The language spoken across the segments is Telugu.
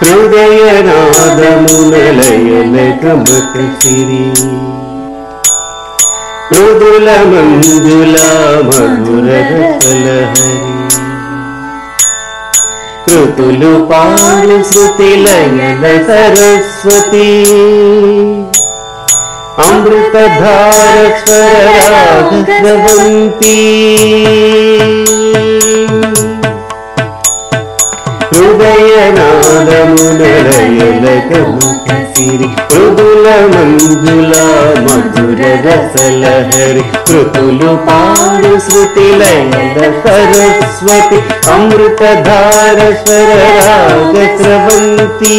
హృదయనాదమునలయలగమకసిరి మృదుల మంజుల మధురరసలహరి కృతులు పాడు శృతిలయల సరస్వతి అమృతధార స్వరరాగస్రవంతి హృదయనాదమునలయలగమకసిరి మృదుల మంజుల మధురరసలహరి కృతులు పాడు శృతిలయల సరస్వతి అమృతధార స్వరరాగస్రవంతి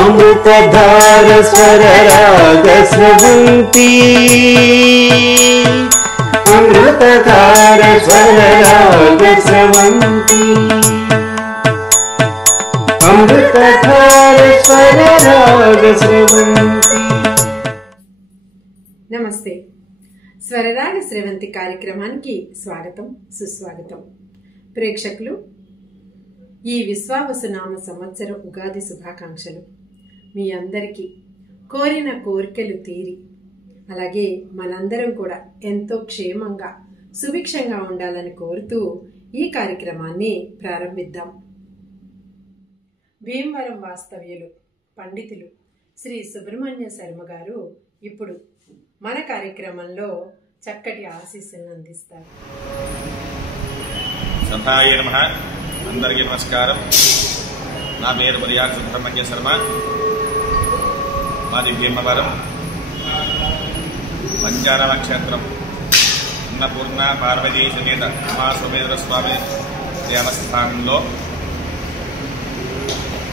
అమృతధార స్వరరాగస్రవంతి అమృతధార స్వరరాగస్రవంతి అమృతధార స్వరరాగస్రవంతి. నమస్తే. స్వరరాగ స్రవంతి కార్యక్రమానికి స్వాగతం, సుస్వాగతం. ప్రేక్షకులు, ఈ విశ్వావసునామ సంవత్సర ఉగాది శుభాకాంక్షలు. మీ అందరికీ కోరిన కోరికలు తీరి, అలాగే మనందరం కూడా ఎంతో క్షేమంగా సుభిక్షంగా ఉండాలని కోరుతూ ఈ కార్యక్రమాన్ని ప్రారంభిద్దాం. భీమవరం వాస్తవ్యులు పండితులు శ్రీ సుబ్రహ్మణ్య శర్మ గారు ఇప్పుడు మన కార్యక్రమంలో చక్కటి ఆశీస్సులను అందిస్తారు. సభాయ నమః. అందరికీ నమస్కారం. నా పేరు మర్యాద సుబ్రహ్మణ్య శర్మ. మాది భీమవరం పంచారామ క్షేత్రం అన్నపూర్ణ పార్వతీ సమేత ఉమాసుమేంద్ర స్వామి దేవస్థానంలో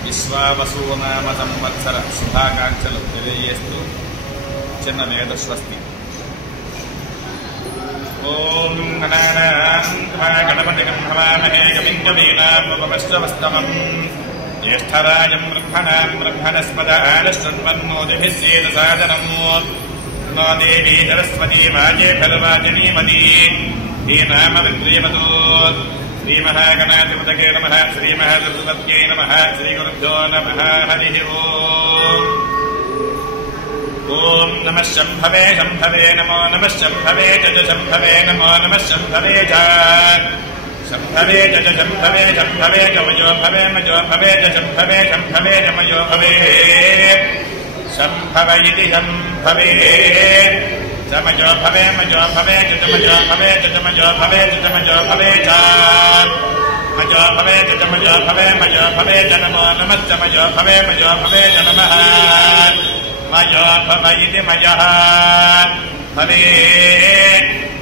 విశ్వావసునామ సంవత్సర శుభాకాంక్షలు తెలియజేస్తూ చిన్న వేద స్వస్తి. ఓం గణపతిం హవామహే కవిం కవీనాముపమశ్రవస్తమం జ్యేష్ఠరాజం బ్రహ్మణాం బ్రహ్మణస్పద ఆనశృణ్వన్నోదిభిస్సేద సాదనం నో దేవీ సరస్వతీ వాజే ఫలవాజనీమతీ శ్రీనామ విద్రియమతో శ్రీమహాగణాధిపతయే నమః. శ్రీమహాసరస్వత్యై నమః. శ్రీగురుభ్యో నమః. హరి ఓం. ఓం నమః శంభవే శంభవే నమో నమః శంభవే జజ శంభవే నమో నమః శంభవే జ శంభవే జజ శంభవే శంభవే జమజో భవే మజో భవే జ శంభవే శంభవే జమజో భవే శంభవ ఇతి శంభవే జమజో భవే మజో భవే జమజో భవే జమజో భవే జమజో భవే చ మజో భవే జమజో భవే మజో భవే జనమో నమః జమజో భవే మజో భవే జనమః మజో భవ ఇతి మజః భవే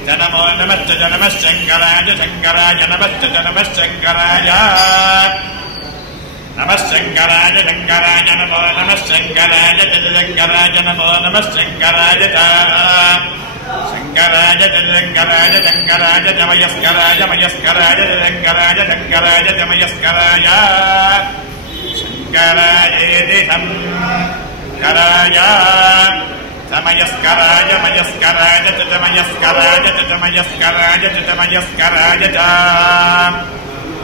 జనమో నమః జనమః శంకరాయ శంకరాయ నమః జనమః శంకరాయ నమః శంకరాయ శంకరాయ నమో నమః శంకరాయ శంకరాయ నమో నమః శంకరాయ శంకరాయ శంకరాయ శంకరాయ జమయస్కరాయ మయస్కరాయ శంకరాయ శంకరాయ జమయస్కరాయ శంకరాయేతి శంకరాయ సమయస్కరాయ మయస్కరాయ చమయస్కరాయ చమయస్కరాయ చమయస్కరాయ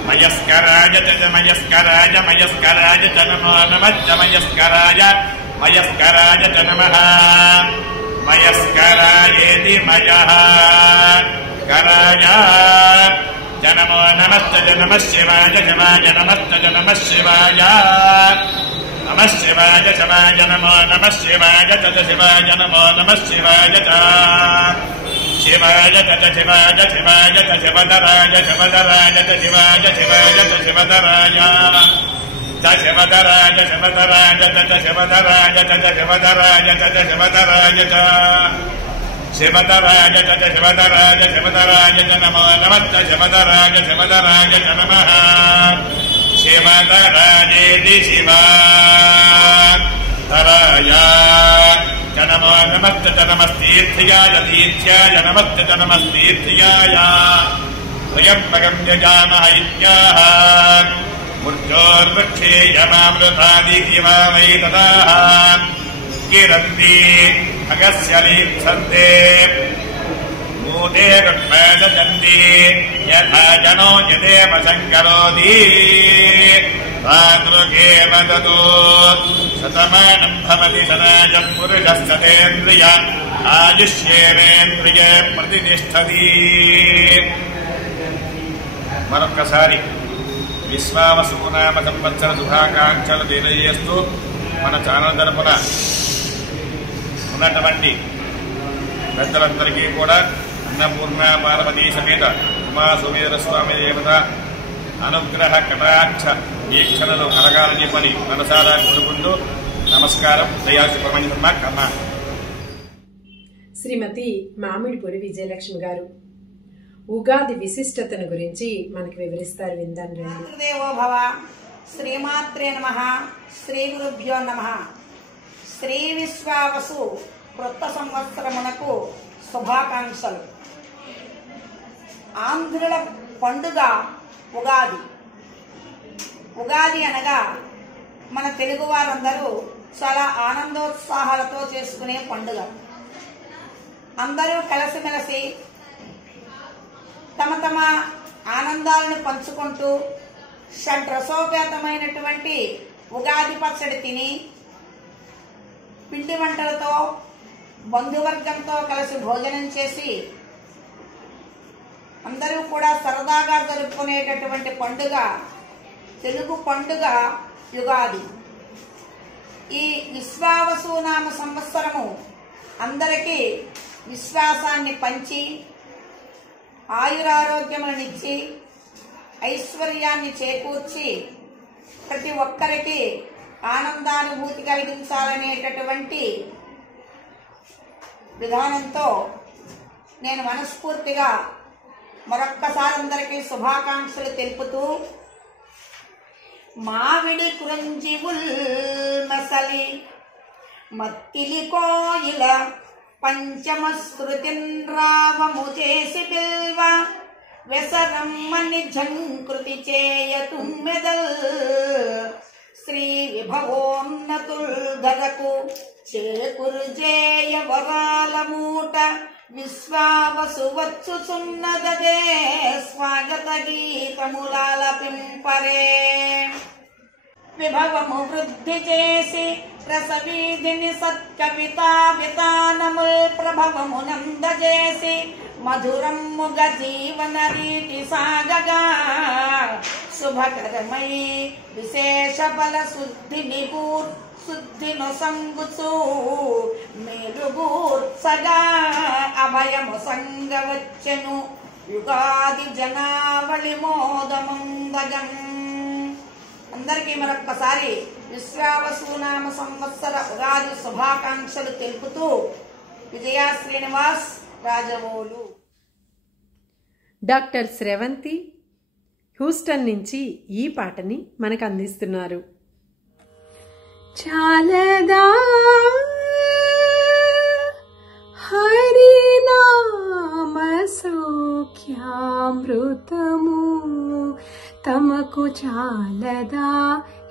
మయస్కరాయ చమయస్కరాయ మయస్కరాయ నమో నమః చమయస్కరాయ మయస్కరాయ నమః మయస్కరాయేతి మయః కరాయ నమో నమః నమః శివాయ శివాయ నమః నమః శివాయ నమః శివాయ శివాయ నమో నమః శివాయ శివాయ నమో నమః శివాయ శివాయ శివాయ శివాయ శివధరాయ శివధరాయ శివాయ శివాయ శివధరాయ శివధరాయ శివధరాయ శివధరాయ శివధరాయ శివధరాయ శివధరాయ శివధరాయ శివధరాయ నమో నమః శివధరాయ శివధరాయ నమః శివధరాయేతి శివధరాయ నమో నమః నమస్తీర్థ్యాయ తీర్థ్యాయ నమః నమస్తీర్థ్యాయ త్రయంబకం యజామహ ఇత్యాహ మృత్యోర్వృక్షేయమామృతాది ఇమావై తదాహ కిరంతి అగస్య లీప్సంతే भूते गृह्णसन्ति यथा जनो यदेव सङ्करोति तादृगेव ततो शतमानं भवति सदाजं पुरुषः सतेन्द्रिय आयुष्येवेन्द्रिये प्रतिष्ठति. మరొక్కసారి విశ్వావసునామ సంవత్సర శుభాకాంక్షలు తెలియజేస్తూ మన ఛానల్ తరపున ఉన్నటువంటి పెద్దలందరికీ కూడా అన్నపూర్ణ పార్వతీ సమేత ఉమా సుమేర స్వామి దేవత అనుగ్రహ కటాక్ష వీక్షణలు కలగాలని పని మనసారా కోరుకుంటూ నమస్కారం. దయా సుబ్రహ్మణ్య కర్మ. శ్రీమతి మామిడిపూడి విజయలక్ష్మి గారు ఉగాది విశిష్టతను గురించి మనకి వివరిస్తారు. విందాం రండి. దేవో భవ. శ్రీమాత్రే నమః. శ్రీ గురుభ్యో నమః. శ్రీ విశ్వావసు కొత్త సంవత్సరమునకు శుభాకాంక్షలు. ఆంధ్రుల పండుగ ఉగాది. ఉగాది అనగా మన తెలుగు వారందరూ చాలా ఆనందోత్సాహాలతో చేసుకునే పండుగ. అందరూ కలిసిమెలిసి తమ తమ ఆనందాలను పంచుకుంటూ షడ్రసోపేతమైనటువంటి ఉగాది పచ్చడి తిని పిండి వంటలతో బంధువర్గంతో కలిసి భోజనం చేసి అందరూ కూడా సరదాగా జరుపుకునేటటువంటి పండుగ తెలుగు పండుగ యుగాది. ఈ విశ్వావసునామ సంవత్సరము అందరికీ విశ్వాసాన్ని పంచి ఆయురారోగ్యములనిచ్చి ఐశ్వర్యాన్ని చేకూర్చి ప్రతి ఒక్కరికి ఆనందానుభూతి కలిగించాలనేటటువంటి విధానంతో నేను మనస్ఫూర్తిగా మరొక్కసారి అందరికీ శుభాకాంక్షలు తెలుపుతూ మావిడి కురంజివుల్ మసలి మత్తిలి కోయిల పంచమ స్మృతిన్ రావము చేసి పిల్వ వెసరమ్మని ఝంకృతి చేయ తుమ్మెదల్ శ్రీ విభవోన్నతుల్ ధరకు చేకురు జేయ వరాల మూట విశ్వావసు వచ్చుచున్నదే స్వాగత గీతములాలపింపరే. విభవము వృద్ధి చేసి రసవీధిని సత్కవితా వితానముల్ ప్రభవమునందజేసి మధురమ్ముగ జీవన రీతి సాగగా శుభకరమై విశేష బల శుద్ధిను సంగుచు మేలుగూర్చగా అభయము సంగవచ్చెను యుగాది జనావళి మోదమందగం. అందరికీ మరొక్కసారి విశ్వావసునామ సంవత్సర ఉగాది శుభాకాంక్షలు తెలుపుతూ విజయ శ్రీనివాస్ రాజవోలు. డాక్టర్ శ్రవంతి హ్యూస్టన్ నుంచి ఈ పాటని మనకు అందిస్తున్నారు. చాలదా హరినామ సౌఖ్యామృతము తమకు చాలదా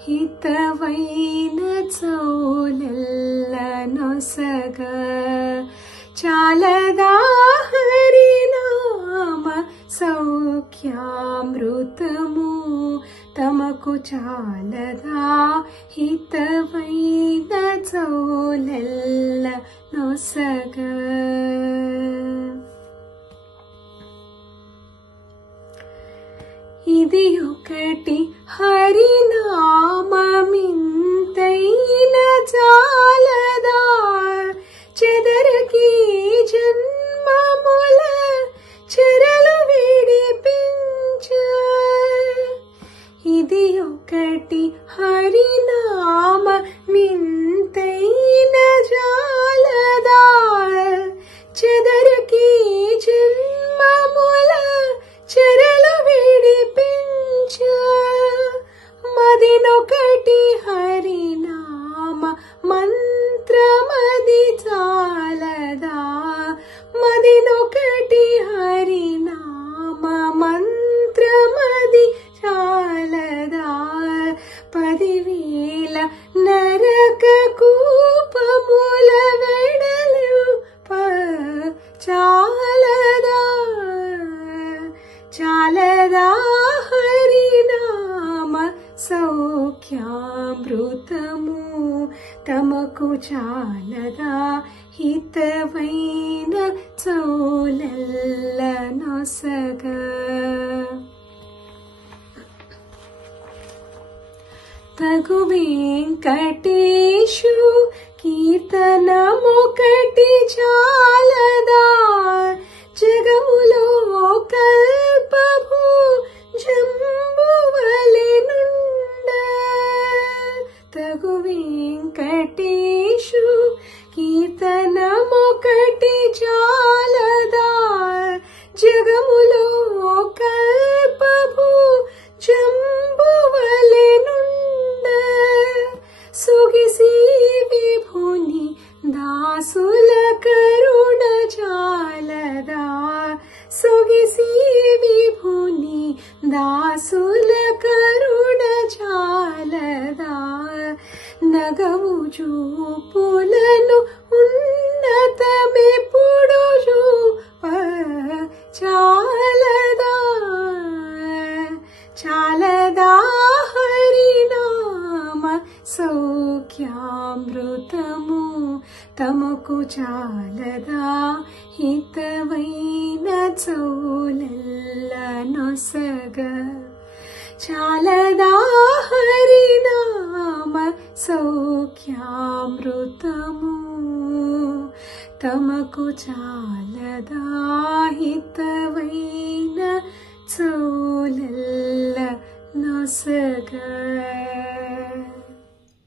హితవైన చౌలెల్లనొసగ చాలదా హరినామ సౌఖ్యామృతము తమకు చాలదా హితవైన చౌలెల్లనొసగ. ఇది ఒకటి హరినామమింతైన జాలదా చెదరకి జన్మముల చెరలు విడిపించ. ఇది ఒకటి హరినామమింతైన జాలదా చెదరకి జన్మముల చెరలు విడిపించ. మదినొకటి హరినామ మంత్రమది చాలదా మదినొకటి హరినామ మంత్రమది చాలదా 10,000 సౌఖ్యామృతము తమకు చాలదా హితవైన చౌలెల్ల నొసగా తగు వెంకటేశు కీర్తనమొకటి చాలదా జగములో కల్పభూ జంబువలెనుండ తగు వెంకటేశు కీర్తనమొకటి చాలదా జగములో కల్పభూ జంబువలెనుండ సుగిసి విభుని దాసుల కరుణ చాలదా సుగిసి విభుని దాసుల కరుణ చాలదా నగవు చూపులను ఉన్నతమెప్పుడు చూప చాలదా చాలదా హరినామ సౌఖ్యామృతము తమకు చాలదా హితవైన చౌలెల్ల నొసగా చాలదా హరినామ సౌఖ్యామృతము తమకు చాలదా హితవైన చౌలెల్ల నొసగా.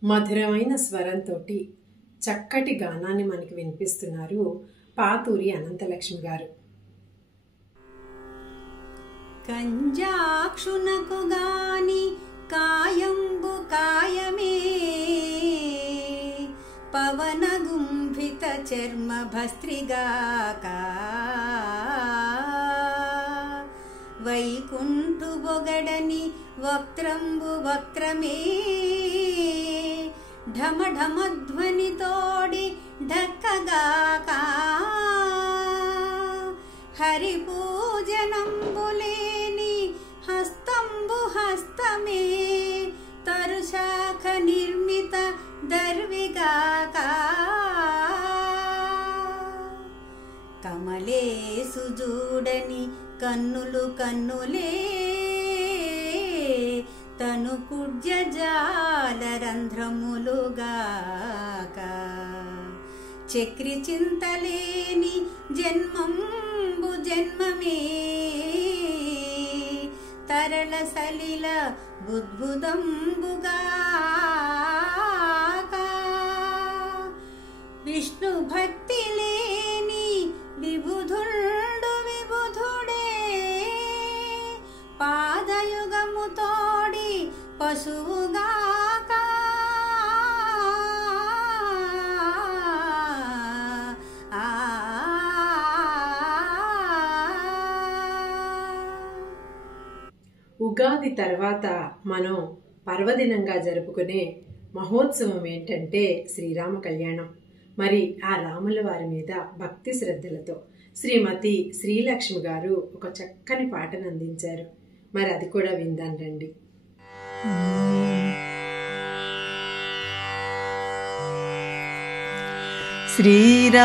మధురమైన స్వరంతో చక్కటి గానాన్ని మనకి వినిపిస్తున్నారు పాతూరి అనంతలక్ష్మి గారు. కంజాక్షునకు గాని కాయంబు కాయమే పవన గుంభిత చర్మ భస్త్రిగాక వైకుంఠు బొగడని వక్త్రంబు వక్రమే ఢమ ఢమధ్వని తోడి ఢక్కగాక హరి పూజనంబులేని హస్తంబు హస్తమే తరుశాఖ నిర్మిత దర్విగాక కమలేసు చూడని కన్నులు కన్నులే తను కుడ్యజాల రంధ్రములుగాక చక్రి చింతలేని జన్మంబు జన్మమే తరళ సలిల బుద్భుదంబుగాక విష్ణు భక్తి లేని విబుధుండు విబుధుడే పాదయుగము తోడి పశువుగాక ఉగాది తర్వాత మనం పర్వదినంగా జరుపుకునే మహోత్సవం ఏంటంటే శ్రీరామ కళ్యాణం. మరి ఆ రాముల వారి మీద భక్తి శ్రద్ధలతో శ్రీమతి శ్రీలక్ష్మి గారు ఒక చక్కని పాటను అందించారు. మరి అది కూడా విందాం రండి.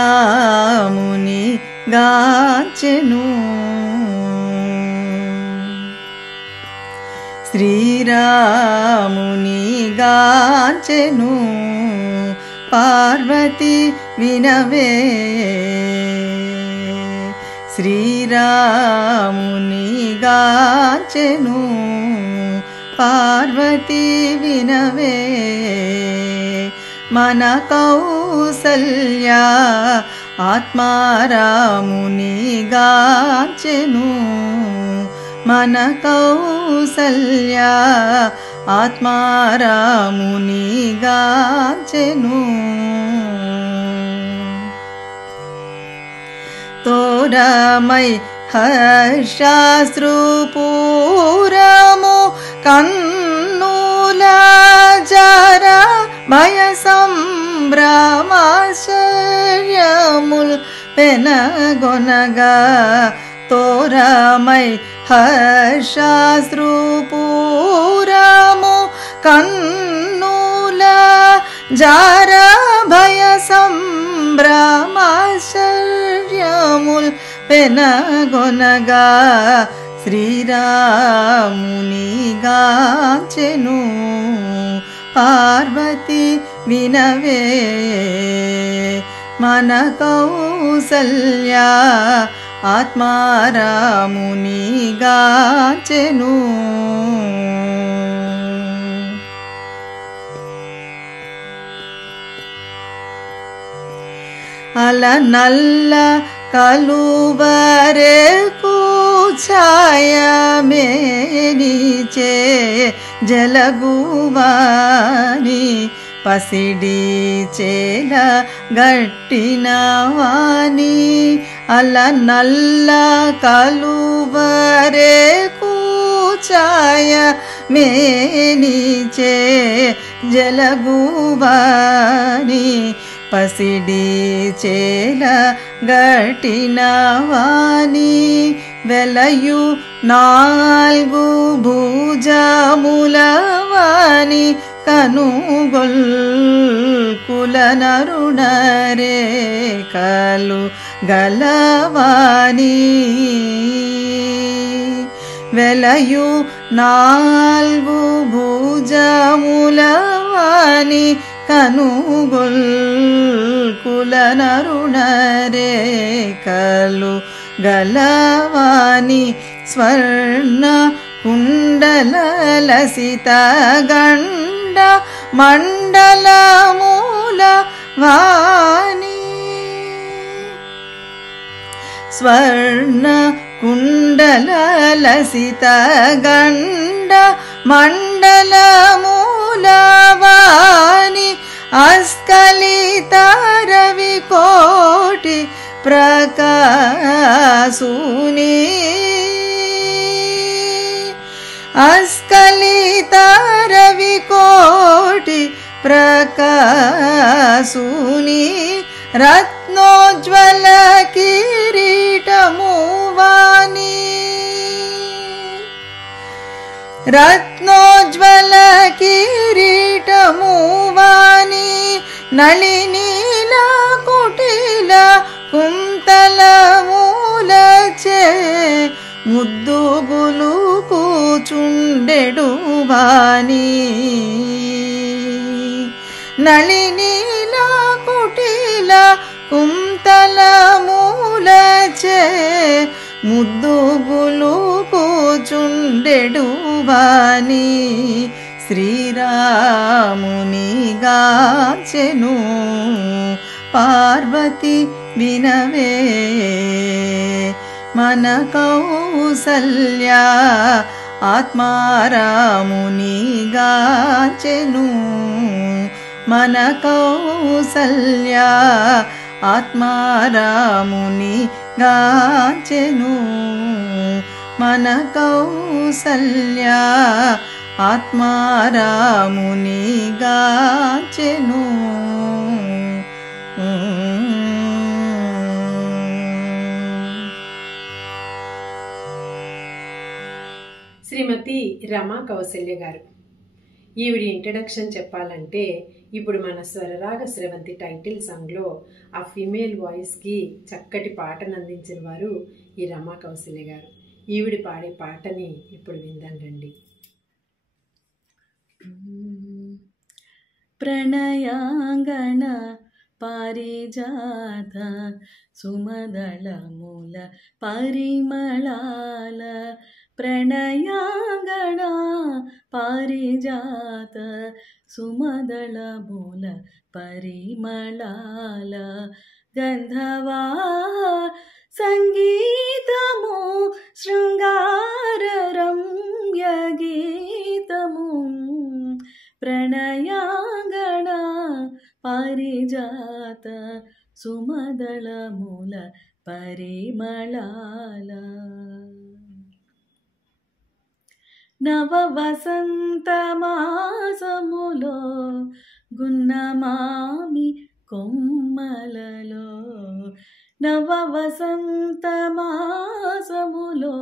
శ్రీరాముని గాచెను శ్రీరాముని గాచెను పార్వతి వినవే శ్రీరాముని గాచెను పార్వతి వినవే మన కౌసల్య ఆత్మారాముని గాచెను మన కౌసల్య ఆత్మారాముని గాచెను తోరమై హర్షాశ్రుపూరము కన్నుల జర భయ సంభ్రమాశ్చర్యముల్ పెనగొనగా తోరమై హర్షాశ్రుపూరము కన్నుల జారా భయ సంభ్రమాశ్చర్యముల్ పెనగొనగా శ్రీరామునిగాచెను పార్వతి వినవే మన కౌసల్య ఆత్మారామునిగాచెను అల నల్ల కలువరే కూఛాయమేనిచే జలగువాని పసిడి చేల గట్టిన వాని అల నల్ల కలువరే కూఛాయమేనిచే జలగువాని పసిడి చేల గట్టిన వాని వెలయు నాల్గు భుజముల వాని కనుగొల్కులనరుణరే కలు గలవాని వెలయు నాల్గు భుజముల వాని కనుగొల్కులనరుణరే కలు గలవాని స్వర్ణ కుండల లసిత గండ మండల మూల వాని స్వర్ణ కుండల లసిత గండ మండల మూల వాని అస్కలిత రవి కోటి ప్రకాశుని అస్కలిత రవి కోటి ప్రకాశుని రత్నోజ్వల కిరీటము వాని రత్నోజ్వల కిరీటము వాని నళినీల కుటిల కుంతల మూలచే ముద్దుగులు కూచుండెడు వాని నళినీల కుటిల కుంతల మూలచే ముద్దుగులు కూచుండెడు వాని శ్రీరామునిగాచెను పార్వతి వినవే మన కౌసల్య ఆత్మారామునిగాచెను మన కౌసల్య ఆత్మారామునిగాచెను మన కౌసల్య ఆత్మారామునిగాచెను శ్రీమతి రమా కౌసల్య గారు. ఈవిడి ఇంట్రడక్షన్ చెప్పాలంటే ఇప్పుడు మన స్వరరాగ స్రవంతి టైటిల్ సాంగ్లో ఆ ఫీమేల్ వాయిస్కి చక్కటి పాటను అందించిన వారు ఈ రమా కౌసల్య గారు. ఈవిడి పాడే పాటని ఇప్పుడు విందాం రండి. ప్రణయాంగణ పారిజాత సుమదళమూల పరిమళాల ప్రణయాంగణ పారిజాత సుమదళమూల పరిమళాల గంధవా సంగీతము శృంగార రమ్య గీతము ప్రణయాంగణ పారిజాత సుమదళమూల పరిమళాల నవ వసంత మాసములో గున్నమామి కొమ్మలలో నవ వసంత మాసములో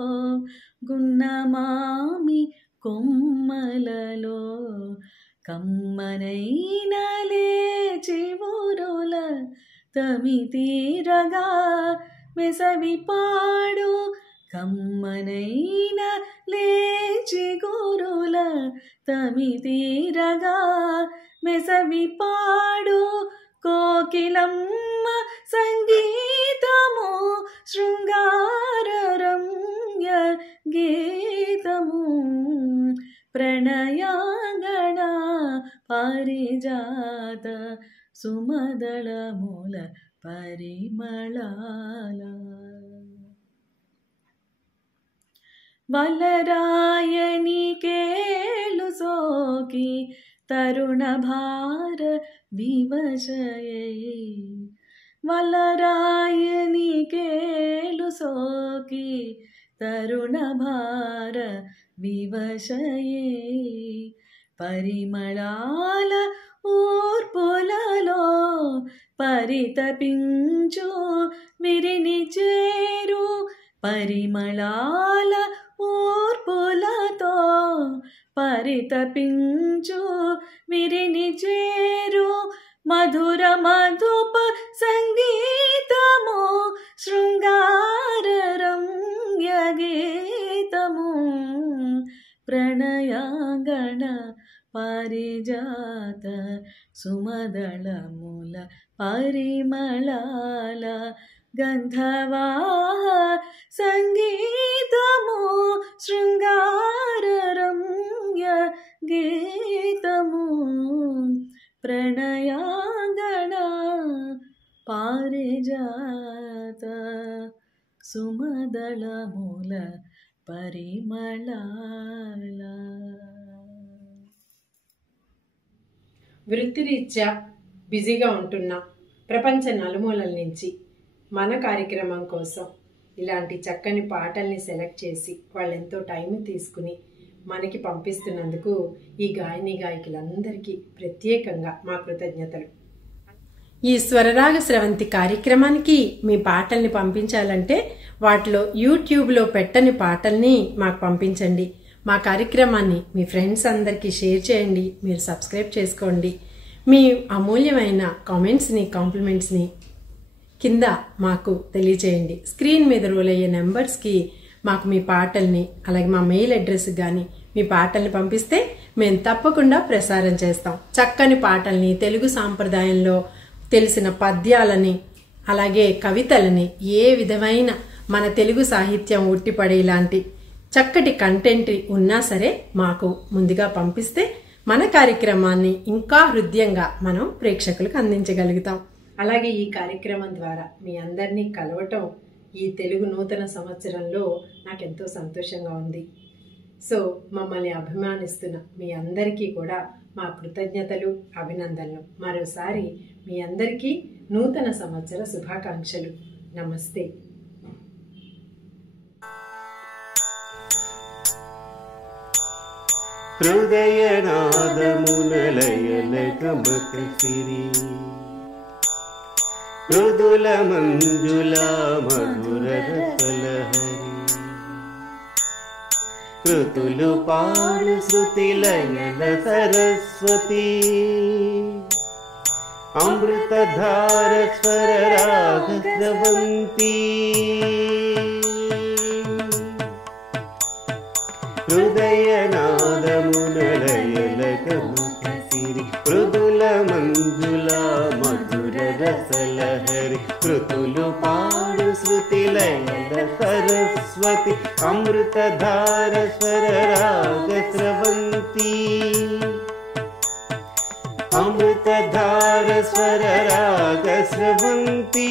గున్నమామి కొమ్మలలో కమ్మనైన లేచి ఊరుల తమి తీరగా మెసవి పాడు కమ్మనైన లేచి గురుల తమి తీరగా మెసవి పాడు కోకిలమ్మ సంగీతము శృంగార రమ్య గీతము ప్రణయాంగణ పారిజాత సుమదళముల పరిమళాల వలరాయని కేళు సోకి తరుణ భార వివశయై వలరాయని కేళు సోకి తరుణ భార వివశయై పరిమళాల ఊర్పులలో పరితపించు విరిని చేరు పరిమళాల ఊర్పులతో పరితపించు విరిని చేరు మధుర మధుప సంగీతము శృంగార రమ్య గీతము ప్రణయాంగణ పారిజాత సుమదళముల పరిమళాల గంధవాహ సంగీతము శృంగార రమ్య గీతము ప్రణయాంగణ పారిజాత సుమదళముల పరిమళాల. వృత్తిరీత్యా బిజీగా ఉంటున్న ప్రపంచ నలుమూలల నుంచి మన కార్యక్రమం కోసం ఇలాంటి చక్కని పాటల్ని సెలెక్ట్ చేసి వాళ్ళు ఎంతో టైం తీసుకుని మనకి పంపిస్తున్నందుకు ఈ గాయని గాయకులందరికీ ప్రత్యేకంగా మా కృతజ్ఞతలు. ఈ స్వరరాగ స్రవంతి కార్యక్రమానికి మీ పాటల్ని పంపించాలంటే వాటిలో యూట్యూబ్లో పెట్టని పాటల్ని మాకు పంపించండి. మా కార్యక్రమాన్ని మీ ఫ్రెండ్స్ అందరికీ షేర్ చేయండి. మీరు సబ్స్క్రైబ్ చేసుకోండి. మీ అమూల్యమైన కామెంట్స్ని కాంప్లిమెంట్స్ని కింద మాకు తెలియజేయండి. స్క్రీన్ మీద రోల్ అయ్యే నెంబర్స్కి మాకు మీ పాటల్ని అలాగే మా మెయిల్ అడ్రస్ కానీ మీ పాటల్ని పంపిస్తే మేము తప్పకుండా ప్రసారం చేస్తాం. చక్కని పాటల్ని, తెలుగు సాంప్రదాయంలో తెలిసిన పద్యాలని అలాగే కవితలని, ఏ విధమైన మన తెలుగు సాహిత్యం ఉట్టిపడేలాంటి చక్కటి కంటెంట్ ఉన్నా సరే మాకు ముందుగా పంపిస్తే మన కార్యక్రమాన్ని ఇంకా హృదయంగా మనం ప్రేక్షకులకు అందించగలుగుతాం. అలాగే ఈ కార్యక్రమం ద్వారా మీ అందరినీ కలవటం ఈ తెలుగు నూతన సంవత్సరంలో నాకెంతో సంతోషంగా ఉంది. సో మమ్మల్ని అభిమానిస్తున్న మీ అందరికీ కూడా మా కృతజ్ఞతలు, అభినందనలు. మరోసారి మీ అందరికీ నూతన సంవత్సర శుభాకాంక్షలు. నమస్తే. హృదయనాదమునలయలగమకసిరి మృదుల మంజుల మధుర రసలహరి కృతులు పాడు శృతిలయల సరస్వతి అమృతధార స్వర రాగ స్రవంతి హృదయనాదమునలయలగమకసిరి మృదుల మంజుల మధుర రసలహరి కృతులు పాడు శృతిలయల సరస్వతి అమృతధార స్వర రాగ స్రవంతి అమృతధార స్వర రాగ స్రవంతి.